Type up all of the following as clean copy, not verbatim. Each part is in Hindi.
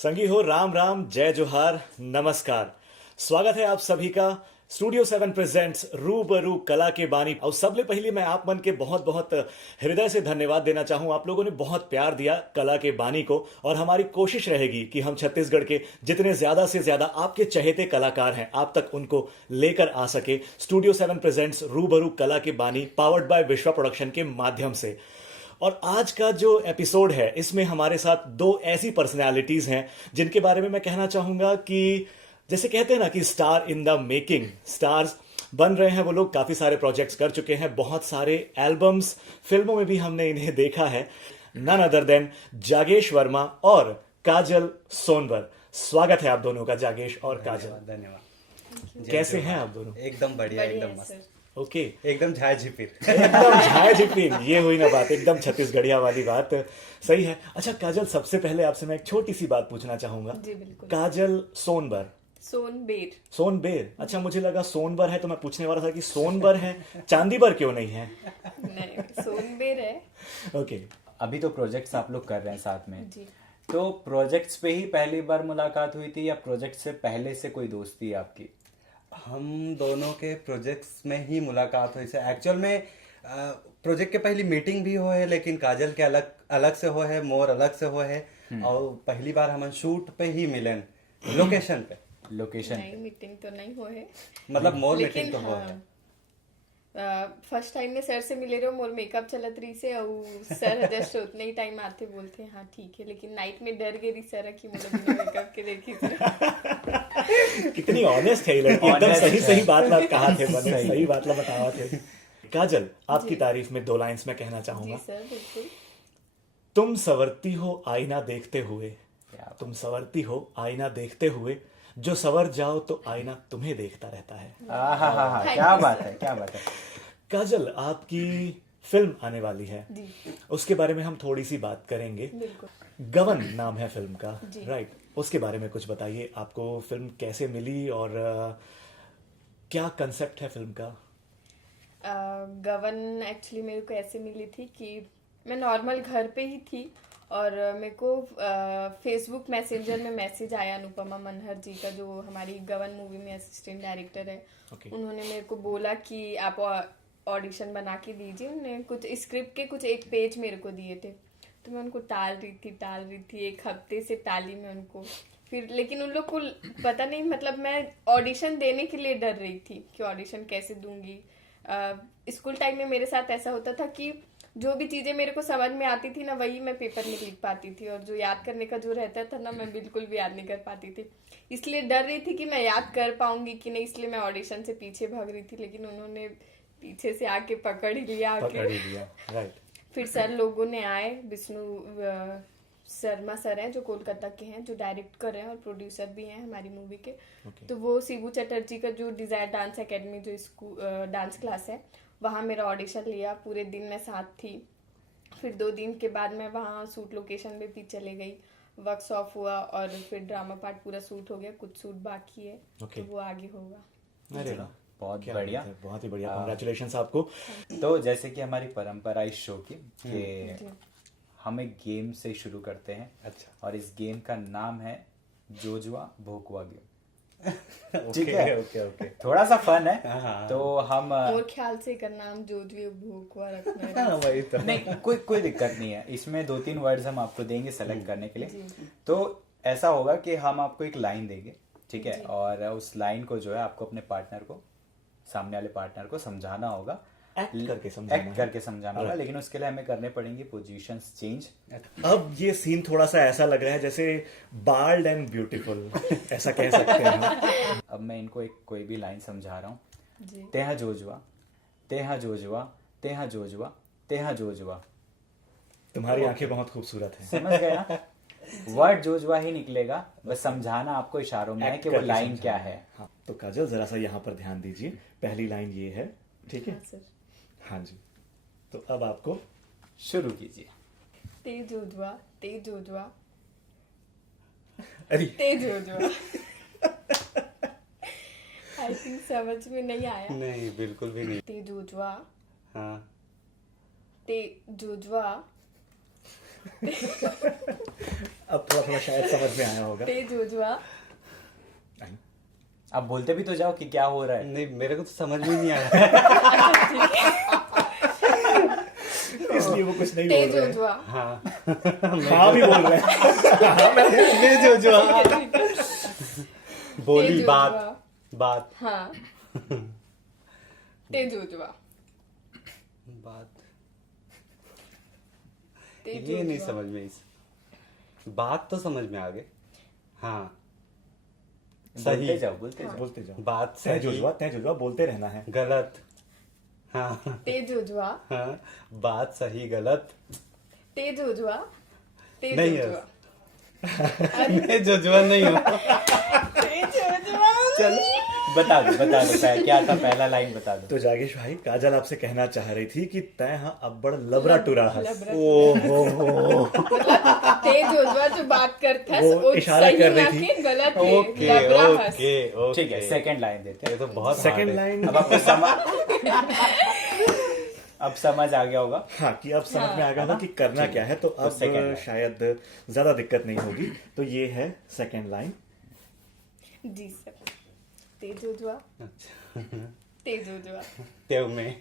संगी हो राम राम, जय जोहार, नमस्कार। स्वागत है आप सभी का स्टूडियो 7 प्रेजेंट्स रूबरू कला के बानी। और सबले पहले मैं आप मन के बहुत बहुत हृदय से धन्यवाद देना चाहूं। आप लोगों ने बहुत प्यार दिया कला के बानी को, और हमारी कोशिश रहेगी कि हम छत्तीसगढ़ के जितने ज्यादा से ज्यादा आपके चहेते कलाकार हैं आप तक उनको लेकर आ सके। स्टूडियो 7 प्रेजेंट्स रूबरू कला के बानी पावर्ड बाय विश्वा प्रोडक्शन के माध्यम से। और आज का जो एपिसोड है इसमें हमारे साथ दो ऐसी पर्सनैलिटीज हैं जिनके बारे में मैं कहना चाहूंगा कि जैसे कहते हैं ना कि star in the making, stars बन रहे हैं वो लोग। काफी सारे प्रोजेक्ट्स कर चुके हैं, बहुत सारे एल्बम्स, फिल्मों में भी हमने इन्हें देखा है। नन अदर देन जागेश वर्मा और काजल सोनवर। स्वागत है आप दोनों का, जागेश और काजल। धन्यवाद। कैसे हैं आप दोनों? एकदम बढ़िया, एकदम मस्त, ओके। एकदम झाय झिपिर। एकदम झाय झिपिन, ये हुई ना बात, एकदम छत्तीसगढ़िया वाली बात। सही है। अच्छा काजल, सबसे पहले आपसे मैं एक छोटी सी बात पूछना चाहूंगा। जी बिल्कुल। काजल सोनबर, सोनबेर। सोनबेर। अच्छा, मुझे लगा सोनबर है तो मैं पूछने वाला था कि सोनबर है, चांदीबर क्यों नहीं है? नहीं, सोनबेर है। ओके। अभी तो प्रोजेक्ट्स आप लोग कर रहे हैं साथ में, जी। तो प्रोजेक्ट्स पे ही पहली बार मुलाकात हुई थी या प्रोजेक्ट से पहले से कोई दोस्ती है आपकी? हम दोनों के प्रोजेक्ट्स में ही मुलाकात हुई से। एक्चुअल में प्रोजेक्ट के पहली मीटिंग भी हो है, लेकिन काजल के अलग अलग से हो है, मोर अलग से हो है। और पहली बार हम शूट पे ही मिलन, लोकेशन पे। लोकेशन नहीं, मीटिंग तो नहीं हो है, मतलब मोर लेकिन मीटिंग तो हो है। फर्स्ट टाइम में सर से मिले रहो, मोर मेकअप चलत रही से और सर जस्ट उतने ही टाइम आते बोलते हाँ ठीक है, लेकिन नाइट में डर गई सर कि मुझे बिना मेकअप के देखी थी। कितनी ऑनेस्ट है ये लड़की, एकदम Honest सही है। सही बात ला कहा थे मैंने, सही। सही बात ला बतावा थे। काजल, आपकी जी। तारीफ में 2 लाइंस में कहना जी चाहूंगा। सर, बिल्कुल। तुम संवरती हो आईना देखते हुए, क्या तुम संवरती हो आईना देखते हुए, जो संवर जाओ तो आईना तुम्हें देखता रहता है। आहा, Thank क्या you, बात sir. है, क्या बात है। काजल, आपकी फिल्म आने वाली है, जी उसके बारे में हम थोड़ी सी बात करेंगे। बिल्कुल। गवन नाम है फिल्म का, जी। राइट? उसके बारे में कुछ बताइए। आपको फिल्म कैसे मिली और क्या कंसेप्ट है फिल्म का? गवन एक्चुअली मेरे को ऐसे मिली थी कि मैं नॉर्मल घर पे ही थी और मेरे को फेसबुक मैसेंजर में मैसेज आया अनुपमा मनहर जी का, जो हमारी गवन मूवी में असिस्टेंट डायरेक्टर है। Okay. उन्होंने मेरे को बोला कि आप ऑडिशन बना के दीजिए। उन्होंने कुछ स्क्रिप्ट के कुछ एक पेज मेरे को दिए थे, तो मैं उनको टाल रही थी 1 हफ्ते से टाली मैं उनको। फिर लेकिन उन लोग को पता नहीं, मतलब मैं ऑडिशन देने के लिए डर रही थी कि ऑडिशन कैसे दूंगी। स्कूल टाइम में मेरे साथ ऐसा होता था कि जो भी चीजें मेरे को समझ में आती थी ना, वही मैं पेपर में लिख पाती थी, और जो याद करने का जो रहता था ना, मैं बिल्कुल भी याद नहीं कर पाती थी। इसलिए डर रही थी कि मैं याद कर पाऊंगी कि नहीं, इसलिए मैं ऑडिशन से पीछे भाग रही थी। लेकिन उन्होंने पीछे से आके पकड़ ही लिया पकड़ ही आके। लिया, राइट? फिर सर लोगों ने आए, विष्णु शर्मा सर हैं जो कोलकाता के हैं, जो डायरेक्ट कर रहे हैं और प्रोड्यूसर भी हैं हमारी मूवी के। Okay. तो वो शिबू चटर्जी का जो डिजायर डांस एकेडमी, जो स्कूल डांस क्लास है, वहाँ मेरा ऑडिशन लिया। पूरे दिन मैं साथ थी। फिर 2 दिन के बाद मैं वहाँ शूट लोकेशन पे भी चले गई, वर्कशॉप हुआ और फिर ड्रामा पार्ट पूरा शूट हो गया, कुछ शूट बाकी है। Okay. तो वो आगे होगा। अरे वाह, बहुत क्या बढ़िया। बात है, बहुत ही बढ़िया। कांग्रेचुलेशंस आपको। तो जैसे कि हमारी परंपरा इस शो की कि जी। हम एक गेम से शुरू करते हैं। अच्छा। और इस गेम का नाम है जोजुआ भोकुआ गेम। ठीक है। Okay okay. थोड़ा सा फन है, हाँ। तो हम और ख्याल से का नाम जोजवी भूखवा रखना है। हाँ, वही तो। नहीं, कोई दिक्कत नहीं है। इसमें 2-3 वर्ड्स हम आपको देंगे सेलेक्ट करने के लिए। जी। तो ऐसा होगा कि हम आपको एक लाइन देंगे, ठीक है? जी। और उस लाइन को जो है आपको अपने पार्टनर को, सामने वाले पार्टनर को समझाना होगा, एक्ट करके समझाना एक्ट है। करके समझाना होगा। Right. लेकिन उसके लिए हमें करने पड़ेंगे पोजीशंस चेंज। अब ये सीन थोड़ा सा ऐसा लग रहा है जैसे बाल्ड एंड ब्यूटीफुल, ऐसा कह सकते हैं। अब मैं इनको एक कोई भी लाइन समझा रहा हूँ। जी। तेहा जोजुआ, तेहा जोजुआ, तेहा जोजुआ, तेहा जोजुआ। तुम्हारी आंखें बहुत खूबसूरत हैं। समझ गए ना? वर्ड जोजुआ ही निकलेगा, बस समझाना आपको इशारों में है Act कि वो करके लाइन समझाना क्या है। हाँ, तो काजल जरा सा यहाँ पर ध्यान दीजिए। पहली लाइन ये है, ठीक है? हाँ सर। हाँ जी। तो अब आपको शुरू कीजिए। ते जोजवा अरे ते जोजवा। आई थिंक समझ में नहीं आया। नहीं, बिल्कुल भी नहीं। ते जोजवा, हाँ। ते जोजवा। अब थोड़ा थोड़ा शायद समझ में आया होगा। ते जोजुआ आप बोलते भी तो जाओ कि क्या हो रहा है। नहीं, मेरे को तो समझ में नहीं आया। इसलिए वो कुछ नहीं ते बोल रहे हैं। जोजुआ हाँ, हाँ भी बोल रहे हैं। मैं जो जो बोली ते बात जोजुआ। बात हाँ ते जोजुआ बात ते ये नहीं जोजुआ। समझ में इस बात तो समझ में आ गए। हाँ, बोलते सही जाओ बोलते जाओ। बोलते जाओ। बात तय सही जोजुआ बोलते रहना है। गलत। हाँ ते जोजुआ हाँ, बात सही गलत ते जोजुआ ते नहीं है। जोजुआ मैं जोजुआ नहीं हूँ। ते जोजुआ। चलो बता दो क्या था, पहला लाइन बता दो। तो जागेश भाई, काजल आपसे कहना चाह रही थी कि तय हाँ अब बड़ लबरा टुरा हस। लबरा। ओहो मतलब ते जोजुआ जो बात करथस वो इशारा कर रही थी। के गलत है ओके लबरा हस। ओके ओके, ठीक है, सेकंड लाइन देते ये हैं। तो बहुत सेकंड hard है। लाइन। अब आपको अब समझ आ गया होगा। हाँ, कि अब समझ में आ गया होगा कि करना क्या है, तो अब second line। शायद ज्यादा दिक्कत नहीं होगी। तो ये है सेकंड लाइन। जी सर ते जोजुआ अच्छा, ते जोजुआ तेव में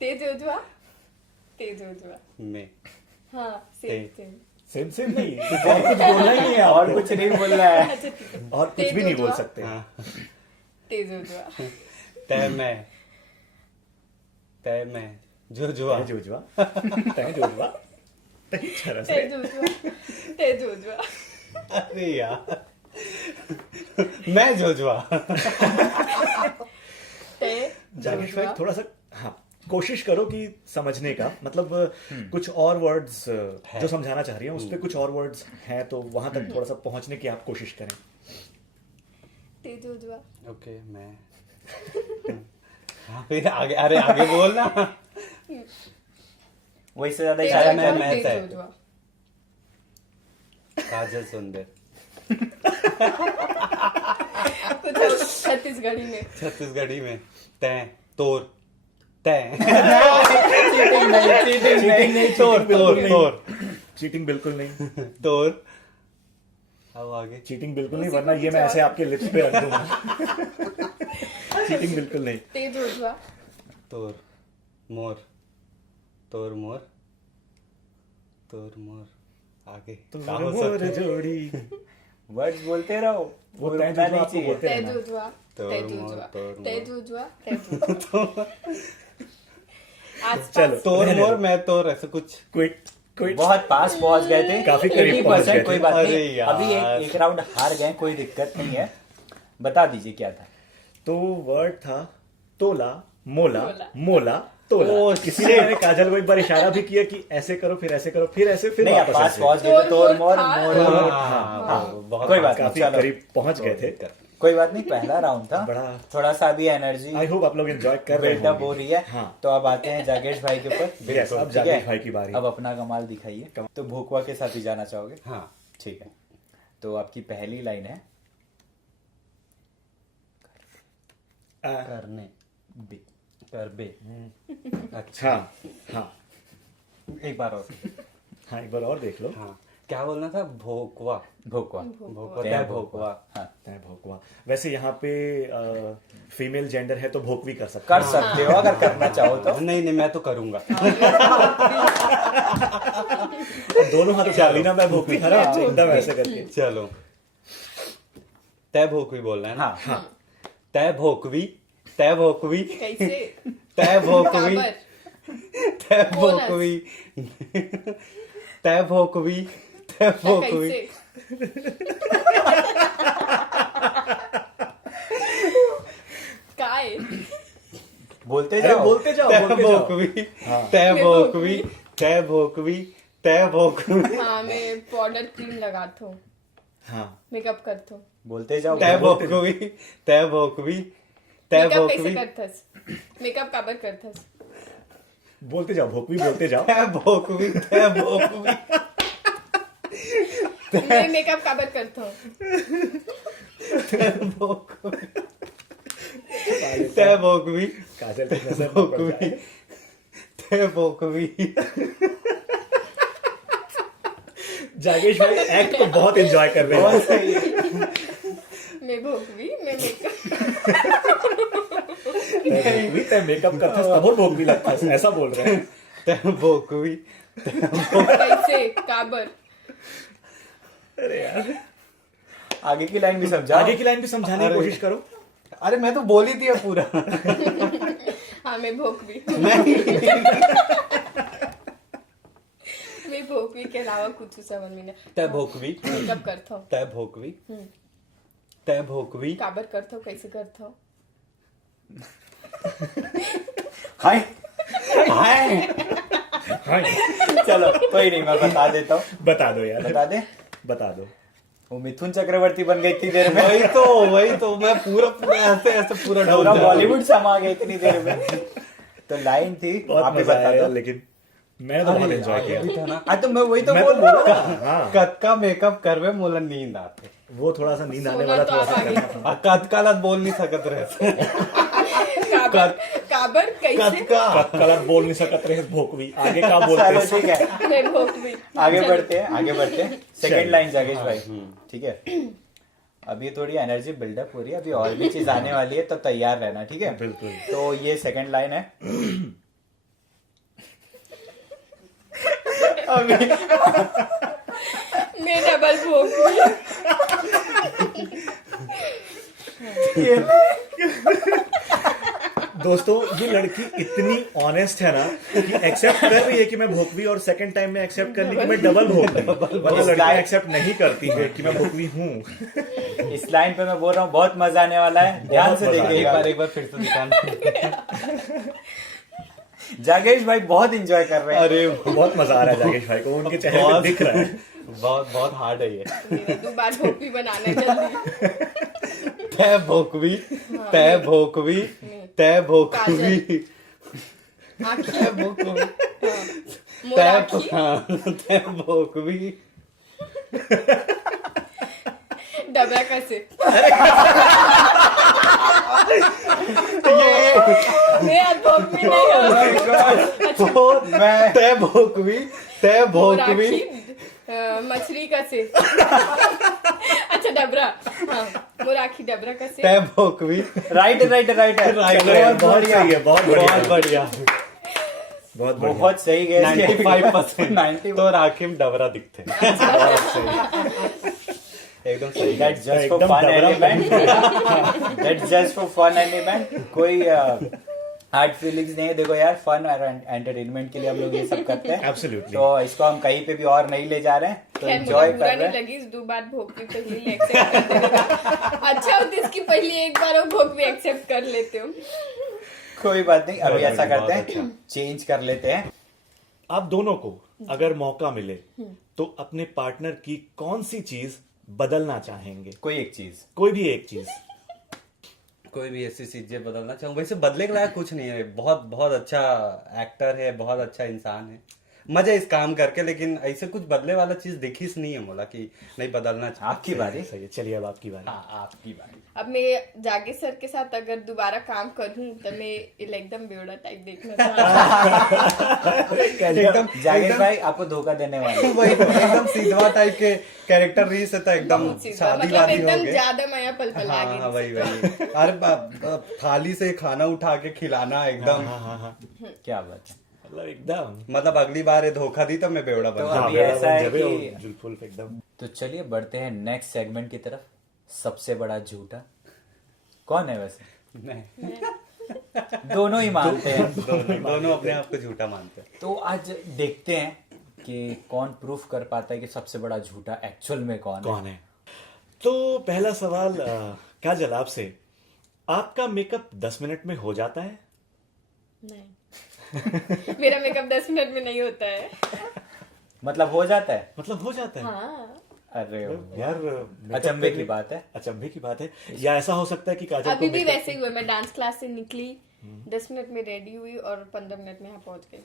ते जोजुआ ते जोजुआ। में हाँ सेम सेम। सेम सेम नहीं, और कुछ बोलना ही नहीं है और आपको। कुछ नहीं बोलना है। अच्छा ठीक है और कुछ भी नहीं बोल सकते। हाँ, ते जोजुआ तय में जो जो तय जोजुआ तय जोजुआ तय चरस ते है। जोजुआ ते जोजुआ। अरे यार, मैं जोजुआ। ते जागेश भाई जोजुआ। थोड़ा सा, हाँ, कोशिश करो कि समझने का मतलब कुछ और वर्ड्स जो समझाना चाह रही हैं उस पे कुछ और वर्ड्स हैं, तो वहां तक थोड़ा सा पहुंचने की आप कोशिश करें। ते जोजुआ ओके, मैं हाँ, फिर आगे, अरे आगे बोलना। वही से ज्यादा ते इशारा मैं- जोजुआ, ते तय। जोजुआ। काजल सुंदर कुछ छत्तीसगढ़ी में छत्तीसगढ़ी में तय तोर तय चीटिंग नहीं तोर तोर तोर चीटिंग बिल्कुल नहीं, तोर। अब आगे चीटिंग बिल्कुल नहीं, उसी वरना को ये मैं कुछ ऐसे और। आपके लिप्स पे रख दूंगा। चीटिंग बिल्कुल नहीं। ते जोजुआ तोर मोर तोर मोर तोर मोर आगे तो क्या हो मोर सकता है? जोड़ी, वर्ड्स बोलते रहो। वो तय बोलना जोजुआ नहीं आपको चाहिए। बोलते ते रहना। जोजुआ तोर ते मोर, जोजुआ तोर ते मोर। जोजुआ ते जोजुआ। आसपास चलो तोर रहने मोर दो। मैं तोर, ऐसा कुछ। Quit quit. बहुत पास पहुंच गए थे, काफी करीब पहुंच 80% गए थे। कोई बात अरे नहीं। यार। अभी एक राउंड हार गए, कोई दिक्कत नहीं है। बता दीजिए क्या था। तो वर्ड था तोला, मोला, मोला। मोला, तोला। ओ, इसीलिए मैंने काजल को एक बार इशारा भी किया कि ऐसे करो, फिर ऐसे करो, फिर ऐसे, फिर नहीं, आप वापस पास ऐसे। पहुंच गए थे। तोड़ मोर था। मोर हाँ, हाँ, हाँ, बहुत कोई बात काफी चलो। करीब पहुंच गए थे। कोई बात नहीं, पहला राउंड था। बड़ा- थोड़ा सा अभी एनर्जी आई होप आप लोग एंजॉय कर रहे बिल्डअप हो रही है। हाँ। तो अब आते हैं जागेश भाई के ऊपर। Yes, अब ठीक जागेश है? भाई की बारी। अब अपना कमाल दिखाइए। तो भोकवा के साथ ही जाना चाहोगे? हाँ, ठीक है। तो आपकी पहली लाइन है करने बे। कर बे। हाँ हाँ एक बार और। हाँ, एक बार और देख लो। हाँ, क्या बोलना था? भोकवा भोकवा। भोकवा तय तय भोकवा। भोकवा। हाँ, तय भोकवा। वैसे यहाँ पे फीमेल जेंडर है तो भोक भी कर सकते कर सकते हो अगर करना चाहो तो। नहीं नहीं, मैं तो करूंगा। हैं। दोनों हाथ उठा ली ना, मैं भोक भी खड़ा एकदम ऐसे करके। चलो, तय भोकवी बोलना है ना? हाँ हाँ, तय भोकवी तय भोकवी कैसे तय भोकवी काबर तय बोनस। भोकवी तय भोकवी तय भोकवी। कैसे काय बोलते अरे जाओ। बोलते जाओ, तय बोलते जाओ। भोकवी हाँ। तय भोकवी तय भोकवी तय भोकवी हाँ मैं पाउडर क्रीम लगात हूँ हाँ, मेकअप करत हूँ बोलते जाओ। तय भोकवी तय भोकवी तय मेकअप कैसे भोकवी करथस मेकअप काबर करथस बोलते जाओ, भोक भी बोलते जाओ। तय भोकवी तय भोकवी मैं मेकअप काबर करत हूँ तय भोकवी तय भोकवी काजल की नजर में पड़ भोकवी जाए। तय भोकवी जागेश भाई एक्ट को बहुत एंजॉय कर रहे बहुत हैं। सही है। मैं भोगवी मैं मेकअप तय मेकअप करता तब भोग भी लगता है, ऐसा बोल रहे हैं। तय भोकवी कैसे काबर अरे यार, आगे की लाइन भी समझा। आगे की लाइन भी समझाने की कोशिश करो। अरे मैं तो बोल ही दिया पूरा। हाँ मैं भोगवी मैं भोगवी के अलावा कुछ समझ में नहीं। तय भोकवी मेकअप करता हूँ, तय भोकवी तय भोकवी काबर करता हूँ, कैसे करता हूँ। हाय हाय हाँ, चलो कोई नहीं, मैं बता देता हूँ। बता दो यार, बता दे। बता दो। वो मिथुन चक्रवर्ती बन गई इतनी देर में। वही तो मैं पूरा पूरा ऐसे ऐसे पूरा पूरा डूब जा- बॉलीवुड समा गया इतनी देर में। तो लाइन थी, बहुत आप ही मजा बता आया, दो। लेकिन मैंने तो बहुत अरे एंजॉय यार, किया। ये भी था ना। हाँ तो मैं वही तो मैं बोल तो रहा बोल हूँ। रहा था, हाँ। कद का मेकअप करवे मोला नींद आते वो थोड़ा सा नींद आने सोना वाला तो थोड़ा आप सा आगे। करना था। कद का लत बोल नहीं सकत रहे। काबर काबर कैसे कद का कलर बोल नहीं सकत रहे भोकवी, आगे का बोलते चलो हैं। ठीक है, मैं भोगवी। आगे बढ़ते हैं, आगे बढ़ते हैं। सेकंड चलो। लाइन जागेश भाई, ठीक है। अभी थोड़ी एनर्जी बिल्डअप हो रही है, अभी और भी चीज आने वाली है, तो तैयार रहना, ठीक है। बिल्कुल। तो ये सेकंड लाइन है। अभी मैं डबल भोगवी। दोस्तों, ये लड़की इतनी ऑनेस्ट है ना कि एक्सेप्ट कर रही है कि मैं भोकवी, और सेकंड टाइम में एक्सेप्ट कर ली कि मैं डबल भोकवी। मतलब लड़कियां एक्सेप्ट नहीं करती है कि मैं भोकवी हूँ। इस लाइन पे मैं बोल रहा हूँ, बहुत मजा आने वाला है, ध्यान से बहुत मजा देखिएगा। एक बार फिर से दिखाना। जागेश भाई बहुत एंजॉय कर रहे हैं। अरे बहुत मजा आ रहा है जागेश भाई को, उनके चेहरे पे दिख रहा है। बहुत बहुत हार्ड है ये। मेरा 2 बार भोगवी बनाना है जल्दी। तय भोकवी तय भोकवी तय भोकवी आँखी तय भोकवी मोर तय आँखी तय भोकवी डबरा कैसे मैं आज भोगवी नहीं हूँ। मैं तय भोकवी तय मोर भोकवी आँखी मछली कैसे अच्छा डबरा। हाँ मोर आँखी डबरा कैसे तय भोकवी राइट राइट राइट है। राइट चलो यार, बहुत सही है, बहुत बढ़िया, बहुत बढ़िया बहुत बढ़िया। बहुत सही गए 95% 90 तो राखिम डबरा दिखते एकदम सही। That's just for एकदम fun Dabra element. That's just for fun element. कोई हार्ड फीलिंग्स नहीं है। देखो यार, फन और एंटरटेनमेंट के लिए हम लोग ये सब करते हैं। Absolutely. तो इसको हम कहीं पे भी और नहीं ले जा रहे हैं, तो खैर मुझे एंजॉय बुरा कर रहे नहीं हैं। लगी इस 2 बार भोगवी पहली एक्सेप्ट कर देगा। अच्छा होती इसकी पहली एक बार वो भोगवी एक्सेप्ट कर लेते हो। कोई बात नहीं, अभी बहुत ऐसा बढ़िया, करते बहुत हैं, चेंज कर लेते हैं। आप दोनों को अगर मौका मिले तो अपने पार्टनर की कौन सी चीज बदलना चाहेंगे? कोई एक चीज। कोई भी एक चीज। कोई भी ऐसी चीजें बदलना चाहूँ, वैसे बदले के लायक कुछ नहीं है। बहुत बहुत अच्छा एक्टर है, बहुत अच्छा इंसान है, मजा इस काम करके। लेकिन ऐसे कुछ बदले वाला चीज दिखी नहीं है मोला कि नहीं बदलना चाहिए। आपकी बारी। सही है, चलिए अब आपकी बारी। हाँ, आपकी बारी। अब मैं जागे सर के साथ अगर दोबारा काम करूं तो मैं एकदम बेवड़ा टाइप देखना चाहूंगी। एकदम जागेश भाई आपको धोखा देने वाले हैं। वही तो, एकदम सीधवा टाइप के कैरेक्टर रही से तो एकदम बहुत सीधा, शादी मतलब वादी हो एकदम गए। ज्यादा माया पल पल हाँ आगे हाँ, वही वही। अरे थाली से खाना उठा के खिलाना एकदम। हाँ, क्या बात है। मतलब एकदम। मतलब अगली बार ये धोखा दी तब मैं बेवड़ा तो बन अभी हाँ, ऐसा है जबे कि- और जुल्फुल पे एकदम। तो चलिए बढ़ते हैं नेक्स्ट सेगमेंट की तरफ। सबसे बड़ा झूठा कौन है वैसे? नहीं, दोनों ही मानते हैं। दोनों अपने आप को झूठा मानते हैं। तो आज देखते हैं कि कौन प्रूफ कर पाता है कि सबसे बड़ा झूठा एक्चुअल में कौन है। तो पहला सवाल काजल आपसे, आपका मेकअप 10 मिनट में हो जाता है? नहीं मेरा मेकअप 10 मिनट में नहीं होता है। मतलब हो जाता है? मतलब हो जाता है? हाँ अरे यार makeup अचंभे करने- की बात है। अचंभे की बात है, या ऐसा हो सकता है कि काजल अभी को भी makeup- वैसे ही हुआ। मैं डांस क्लास से निकली 10 मिनट में रेडी हुई और 15 मिनट में यहाँ पहुंच गई।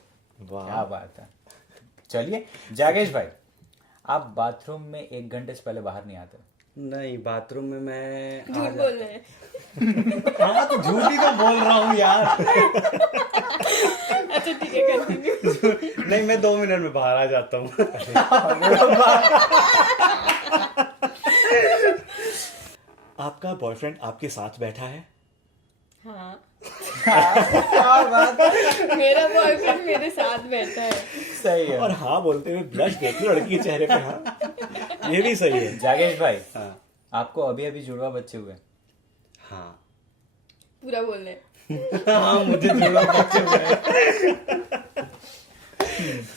वाह, क्या बात है। चलिए जागेश भाई, आप बाथरूम में 1 घंटे से पहले बाहर नहीं आते? नहीं, बाथरूम में मैं आ झूठ जा- बोल रहे हैं। हाँ तो झूठ ही तो बोल रहा हूँ यार। अच्छा ठीक है कंटिन्यू। नहीं, मैं 2 मिनट में बाहर आ जाता हूँ। आपका बॉयफ्रेंड आपके साथ बैठा है? हाँ, क्या बात है। मेरा बॉयफ्रेंड मेरे साथ बैठा है। सही है। और हाँ बोलते हुए ब्लश देख लो लड़की के चेहरे पे। हाँ, ये भी सही है। जागेश भाई, हाँ आपको अभी अभी जुड़वा बच्चे हुए? हाँ पूरा बोल रहे हैं। हाँ, मुझे जुड़वा बच्चे हुए।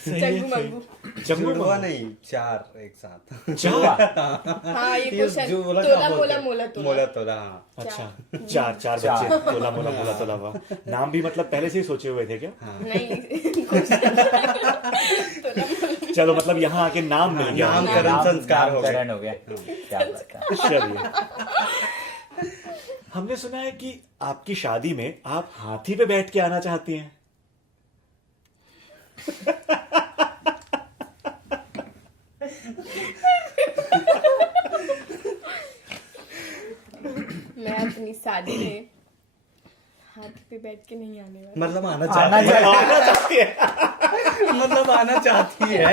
चंगू मंगू। जुड़वा नहीं, 4 एक साथ। चार? हाँ, ये क्वेश्चन जो बोला तोला क्या मोला बोलते? मोला तोला। मोला तोला, हाँ। अच्छा, चार बच्चे। तोला मोला मोला तोला। वाह, नाम भी मतलब पहले से ही सोचे हुए थे क्या? नहीं, क्वेश्चन चलो मतलब यहाँ आके नाम मिल गया। नामकरण संस्कार हो गए। नामकरण हो गया। क्या बात है। चलिए, हमने सुना है कि आपकी शादी में आप हाथी पे बैठ के आना चाहती हैं। मैं अपनी शादी में हाथ पे बैठ के नहीं आने वाली। मतलब आना आना चाहती है। आना चाहती है। मतलब आना चाहती है।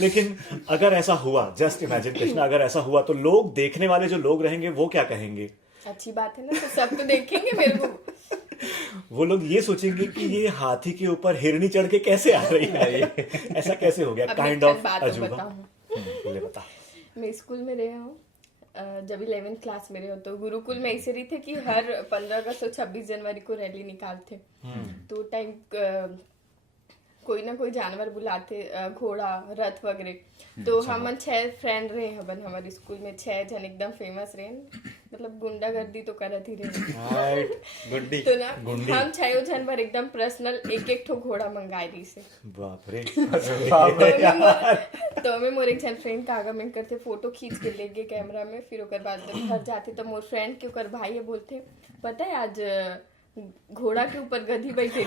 लेकिन अगर ऐसा हुआ, जस्ट इमेजिन कृष्णा, अगर ऐसा हुआ तो लोग, देखने वाले जो लोग रहेंगे वो क्या कहेंगे? अच्छी बात है ना, तो सब तो देखेंगे मेरे को। वो लोग ये सोचेंगे कि ये हाथी के ऊपर हिरनी चढ़ के कैसे आ रही है, ये ऐसा कैसे हो गया? अब मैं काइंड एक ऑफ बात अजूबा। बताऊं। ले बता। मैं स्कूल में रहे हूँ, जब 11th क्लास में रहे हो, तो गुरुकुल में ऐसे रही थे कि हर 15 अगस्त और 26 जनवरी को रैली निकालते। तो टाइम कोई ना कोई जानवर बुलाते, घोड़ा, रथ वगैरह। तो हम 6 फ्रेंड रहे हबन हमारे स्कूल में, 6 जन एकदम फेमस रहे, मतलब गुंडागर्दी तो करत ही रहे। राइट। गुड्डी। तो ना गुंडी। हम 6 जन पर एकदम पर्सनल एक ठो घोड़ा मंगाए रही से। बाप रे। तो मैं मोर एक जन फ्रेंड का आगा में करते फोटो खींच के ले गए कैमरा में। फिर ओकर बाद जब घर जाते तो मोर फ्रेंड के ओकर भाई है बोलते, पता है आज घोड़ा के ऊपर गधी बैठे।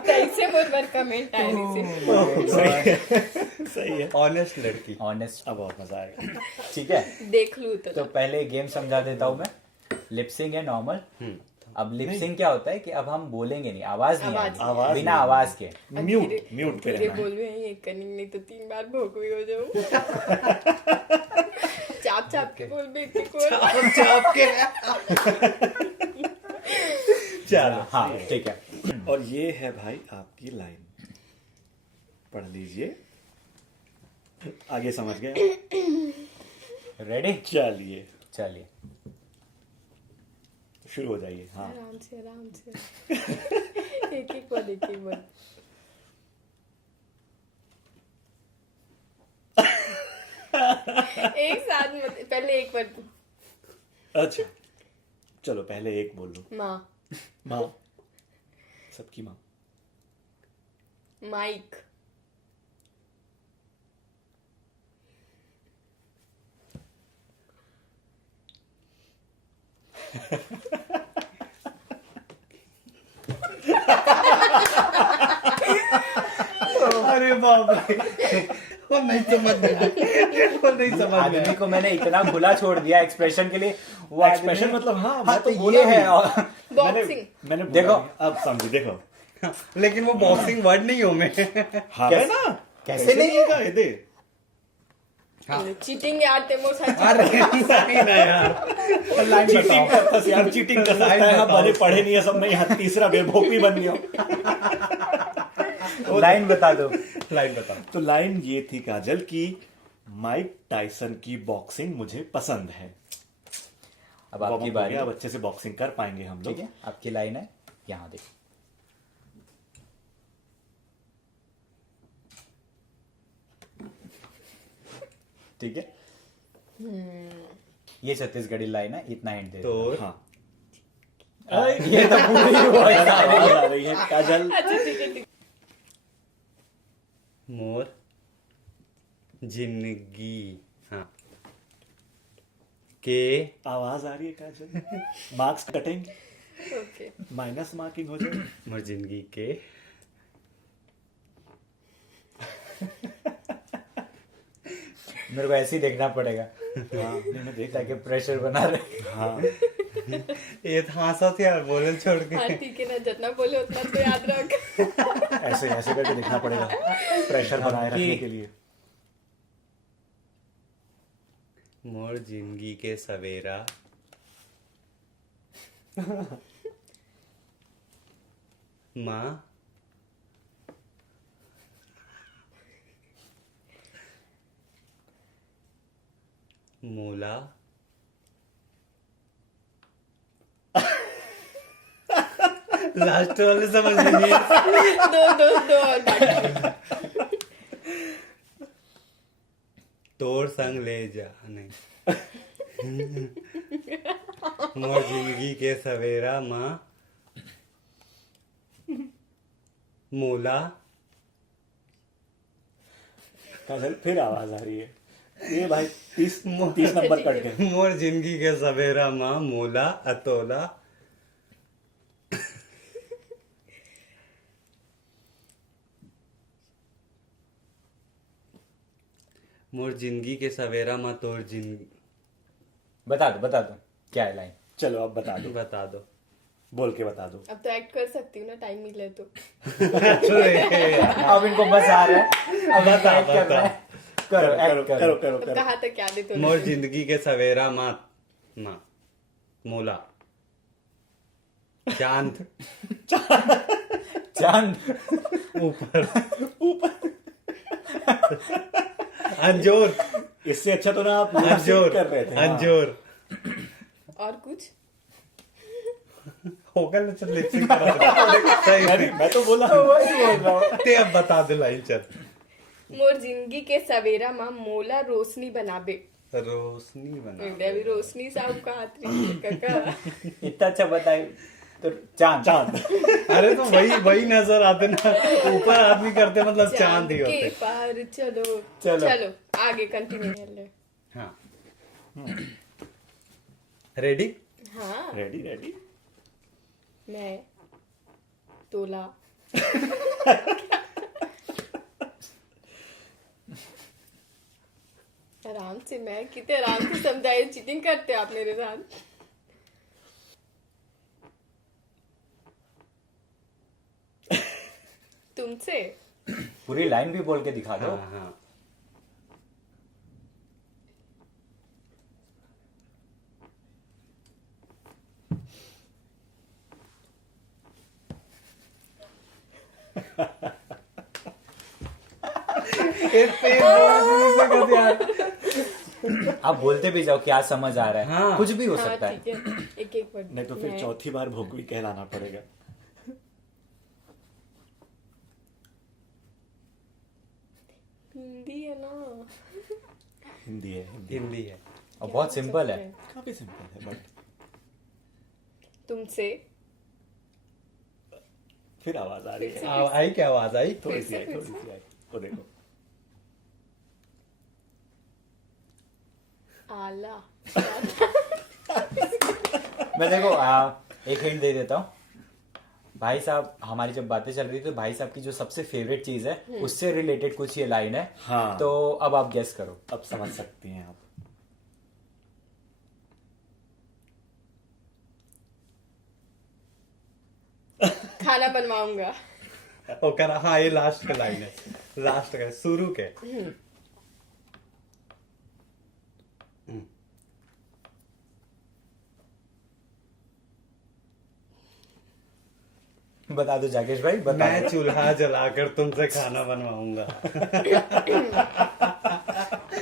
कैसे मोर पर कमेंट आए से। सही है। ऑनेस्ट लड़की। ऑनेस्ट। अब और मजा आएगा। ठीक है, देख लू तो तो पहले गेम समझा देता हूँ मैं। लिपसिंग है नॉर्मल। अब लिपसिंग क्या होता है कि अब हम बोलेंगे नहीं, आवाज नहीं आवाज आएगी, आवाज बिना नहीं। आवाज के। म्यूट पे धीरे रहना है। बोल रहे हैं, एक कनिंग नहीं तो 3 बार भोगवी हो जाऊं। चाप चाप के बोल बेटी को। चलो, हाँ ठीक है। और ये है भाई आपकी लाइन, पढ़ लीजिए। आगे समझ गए? रेडी? चलिए चलिए। शुरू हो जाइए। हाँ, आराम से आराम से। एक एक बार एक एक बार। एक साथ मत, पहले एक बार। अच्छा चलो पहले एक बोल लो। माँ। माँ, सबकी माँ। माइक। अरे बाप रे, वो नहीं समझ में आया। वो नहीं समझ में आदमी आया। को मैंने इतना खुला छोड़ दिया एक्सप्रेशन के लिए। वो आदमी- एक्सप्रेशन मतलब हाँ, हाँ मैं तो तो बोला ये भी। है। और बॉक्सिंग। मैंने देखो। बोला, अब समझो। देखो लेकिन वो बॉक्सिंग वर्ड नहीं हो मैं। हाँ कैसे- है ना, कैसे नहीं है? है दे। चीटिंग यार ते मोर साथ। अरे नहीं ना यार। लाइन चीटिंग बताओ। करता यार, चीटिंग करता है। हाँ, भले पढ़े नहीं है सब में, यहाँ तीसरा बेवकूफी बन गया। लाइन बता दो। लाइन बताओ। तो लाइन ये थी काजल की, माइक टाइसन की बॉक्सिंग मुझे पसंद है। अब आपकी बारी। अब अच्छे से बॉक्सिंग कर पाएंगे हम लोग। ठीक है, आपकी लाइन है, यहाँ देखो। ठीक है, ये छत्तीसगढ़ी लाइन है, इतना हिंट दे दो। तो हाँ, ये तो पूरी हुआ आवाज आ रही है काजल। अच्छा ठीक है ठीक। मोर जिंदगी, हाँ, के आवाज आ रही है काजल। मार्क्स कटेंगे, ओके। माइनस मार्किंग हो जाएगी। मोर जिंदगी के मेरे को ऐसे ही देखना पड़ेगा हाँ नहीं मैं देख ताकि प्रेशर बना रहे। हाँ ये तो हंसा थे यार बोले छोड़ के। हाँ ठीक है ना, जितना बोले उतना तो याद रख। ऐसे ऐसे करके देखना पड़ेगा प्रेशर बनाए रखने के लिए। मोर जिंदगी के सवेरा माँ मूला लास्ट वाले समझ नहीं। दो और बाकी। तोड़ संग ले जा नहीं। मोर जिंदगी के सवेरा माँ मूला काजल फिर आवाज आ रही है ये भाई 30 नंबर कट गए। मोर जिंदगी के सवेरा माँ मूला अतोला मोर जिंदगी के सवेरा माँ तोर जिंदगी। बता दो क्या है लाइन। चलो अब बता दो, बता दो। बोल के बता दो। अब तो एक्ट कर सकती हूँ ना, टाइम मिले तो। अब इनको बस आ रहा है, अब बता, act कर रहा है। करो act करो। अब कहाँ तक याद है तो मोर जिंदगी के सवेरा माँ माँ मूला चांद चांद ऊपर अंजोर इससे अच्छा तो ना आप lip sync अंजोर कर रहे थे। हाँ। अंजोर और कुछ होगा ना। चल लिप सिंक करा दे। सही मैं तो बोला वही बोल रहा हूँ। ते अब बता दे लाइन चल। मोर जिंदगी के सवेरा माँ मोला रोशनी बनाबे। रोशनी बना इंडिया भी रोशनी साहब का हाथ रही है काका। इतना अच्छा बताए तो चांद चांद। अरे तो वही नजर आते ना ऊपर आदमी करते मतलब चांद ही के होते। पार चलो चलो। चलो आगे कंटिन्यू कर ले। हाँ रेडी। हाँ रेडी रेडी। मैं तोला आराम से, मैं कितने आराम से समझाए, चीटिंग करते आप मेरे साथ। तुमसे पूरी लाइन भी बोल के दिखा दो। हाँ हाँ आप बोलते भी जाओ क्या समझ आ रहा है। हाँ। कुछ भी हो हाँ सकता है। ठीक है, एक एक वर्ड। नहीं तो फिर चौथी बार भोगवी कहलाना पड़ेगा। हिंदी है ना। हिंदी है हिंदी। हिंदी है। और बहुत सिंपल है। काफी सिंपल है बट तुमसे फिर आवाज आ रही है। आई क्या आवाज आई। थोड़ी सी आई वो देखो। आला। मैं देखो एक हिंट दे देता हूँ। भाई साहब हमारी जब बातें चल रही थी तो भाई साहब की जो सबसे फेवरेट चीज है उससे रिलेटेड कुछ ये लाइन है। हाँ। तो अब आप गेस करो। अब समझ सकती हैं आप। खाना बनवाऊंगा। ओकर हाँ ये लास्ट का लाइन है। लास्ट का शुरू के। बता दो जाकेश भाई बता मैं दो। चूल्हा जलाकर तुमसे खाना बनवाऊंगा।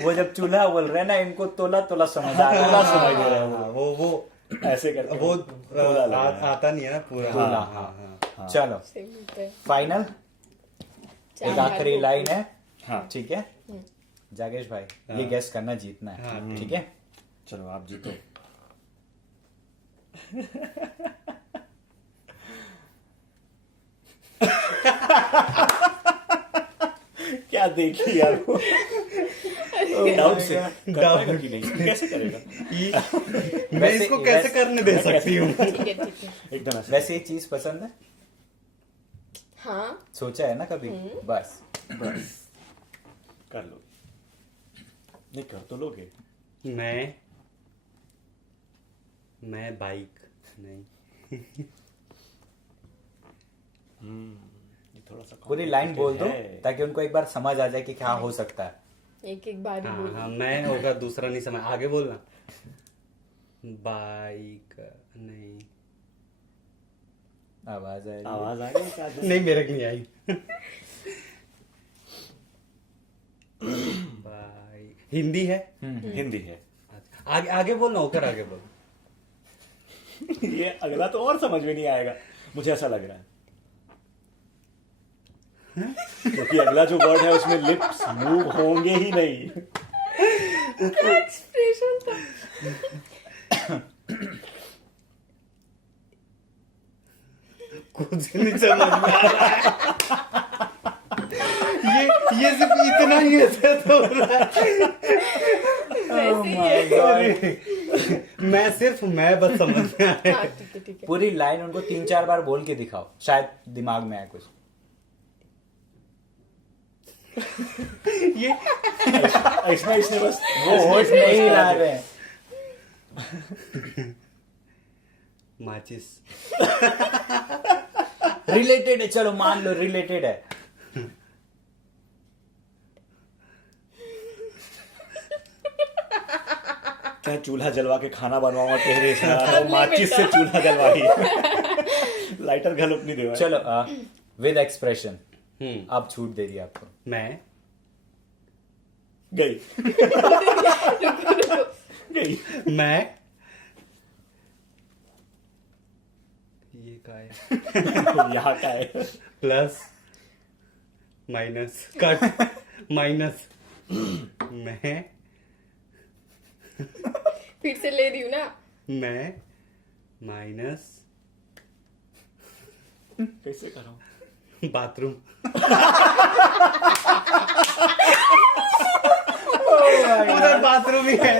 वो जब चूल्हा बोल रहे हैं ना इनको तोला तोला समझ आ रहा है। समझ नहीं रहा है हाँ, वो ऐसे करके वो तोला लगा है। आता नहीं है ना पूरा। तोला, हाँ हाँ चलो सही बात है। फाइनल एक आखिरी लाइन है। हाँ ठीक है जाकेश भाई ये गेस करना जीतना है। हाँ, ठीक है चलो आप जीतो। क्या देखी यार वो डाउट से कर पाएगा कि नहीं कैसे करेगा मैं इसको कैसे करने दे सकती हूँ। ठीक है ठीक है। एकदम ऐसे वैसे ये चीज पसंद है हाँ सोचा है ना कभी बस बस कर लो नहीं कर तो लोगे। मैं बाइक नहीं। ये थोड़ा सा पूरी लाइन बोल दो है। ताकि उनको एक बार समझ आ जाए कि क्या हो सकता है। एक एक बार ही हाँ बोलिए। हाँ, मैं होगा दूसरा नहीं समझ, आगे बोलना। बाइक नहीं, आवाज आ रही है। आवाज आ रही है काजल? नहीं मेरे को नहीं आई। बाइक हिंदी है। हिंदी है। आगे आगे बोलना, होकर आगे बोल। ये अगला तो और समझ में नहीं आएगा, मुझे ऐसा लग रहा है। क्योंकि अगला जो वर्ड है उसमें लिप्स मूव होंगे ही नहीं। एक्सप्रेशन था। कुछ नहीं समझ में आ रहा है। ये सिर्फ इतना ही ऐसे तो हो रहा है। वैसे ही है। मैं बस समझ में आया। हाँ, ठीक है ठीक है। पूरी लाइन उनको 3-4 बार बोल के दिखाओ, शायद दिमाग में आए कुछ। ये इसने बस वो होश नहीं ला रहे हैं। माचिस। रिलेटेड है, चलो मान लो रिलेटेड है। क्या चूल्हा जलवा के खाना बनवाऊंगा टेहरे से अब नहीं माचिस से बेटा। चूल्हा जलवाई। लाइटर घलोप नहीं देवा। चलो विद एक्सप्रेशन। हम्म। अब छूट दे दी आपको। मैं गई गई। मैं ये का है यहाँ का है। Plus minus cut minus. मैं फिर से ले रही हूँ ना। मैं माइनस कैसे कराऊं? बाथरूम। उधर बाथरूम ही है।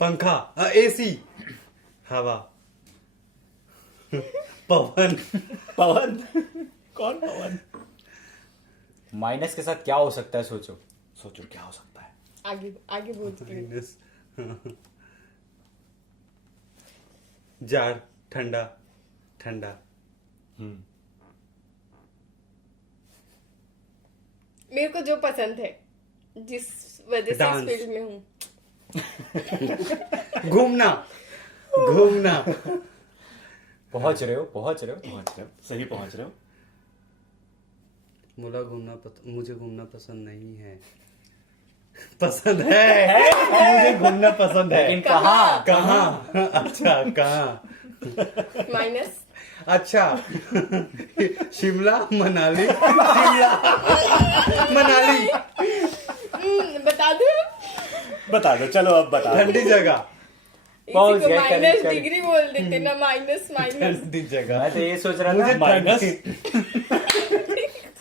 पंखा, एसी, हवा, पवन। पवन। कौन पवन? माइनस के साथ क्या हो सकता है सोचो। सोचो क्या हो सकता है। आगे आगे बोलती हूँ। माइनस जार, ठंडा ठंडा। मेरे को जो पसंद है, जिस वजह से Dance. इस फील्ड में हूँ। घूमना घूमना। पहुंच रहे हो। पहुंच रहे हो, सही पहुंच रहे हो। मुझे घूमना पसंद नहीं है। पसंद है। मुझे घूमना पसंद है। लेकिन कहाँ? कहाँ? अच्छा कहाँ? माइनस अच्छा शिमला मनाली। मनाली बता दो। बता दो, चलो अब बता दो। ठंडी जगह। पहुंच इसी को गए, माइनस करीब। डिग्री बोल देते ना, माइनस माइनस। ठंडी जगह। मैं तो ये सोच रहा मुझे था माइनस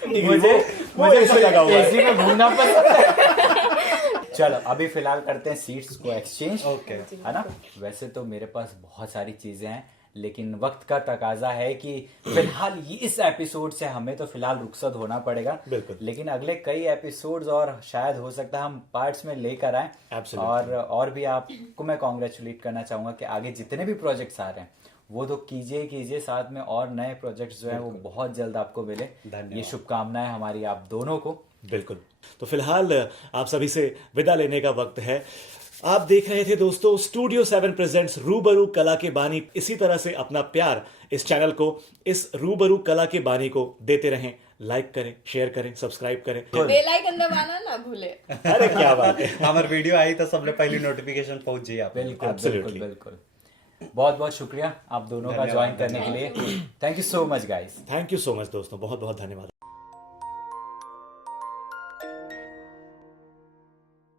मुझे मुझे ऐसे लगा हुआ है। एसी में घूमना पसंद है। चलो अभी फिलहाल करते हैं सीट्स को एक्सचेंज। ओके। है ना। वैसे तो मेरे पास बहुत सारी चीजें हैं, लेकिन वक्त का तकाजा है कि फिलहाल इस एपिसोड से हमें तो फिलहाल रुखसत होना पड़ेगा। बिल्कुल। लेकिन अगले कई एपिसोड्स और शायद हो सकता है हम पार्ट्स में लेकर आए। Absolutely. और भी आपको मैं कॉन्ग्रेचुलेट करना चाहूंगा कि आगे जितने भी प्रोजेक्ट्स आ रहे हैं वो तो कीजिए साथ में, और नए प्रोजेक्ट्स जो है वो बहुत जल्द आपको मिले। धन्यवाद। ये शुभकामनाएं हमारी आप दोनों को। बिल्कुल। तो फिलहाल आप सभी से विदा लेने का वक्त है। आप देख रहे थे दोस्तों स्टूडियो 7 प्रेजेंट्स रूबरू कला के बानी। इसी तरह से अपना प्यार इस चैनल को, इस रूबरू कला के बानी को देते रहें। लाइक करें, शेयर करें, सब्सक्राइब करें। बेल आइकन दबाना ना भूले। अरे क्या बात है। हमारी वीडियो आई तो सबसे पहले नोटिफिकेशन पहुंच जाए आप। बिल्कुल Absolutely. बिल्कुल। बहुत बहुत शुक्रिया आप दोनों का धन्यवाद, ज्वाइन करने के लिए। Thank you so much guys. Thank you so much दोस्तों, बहुत बहुत धन्यवाद।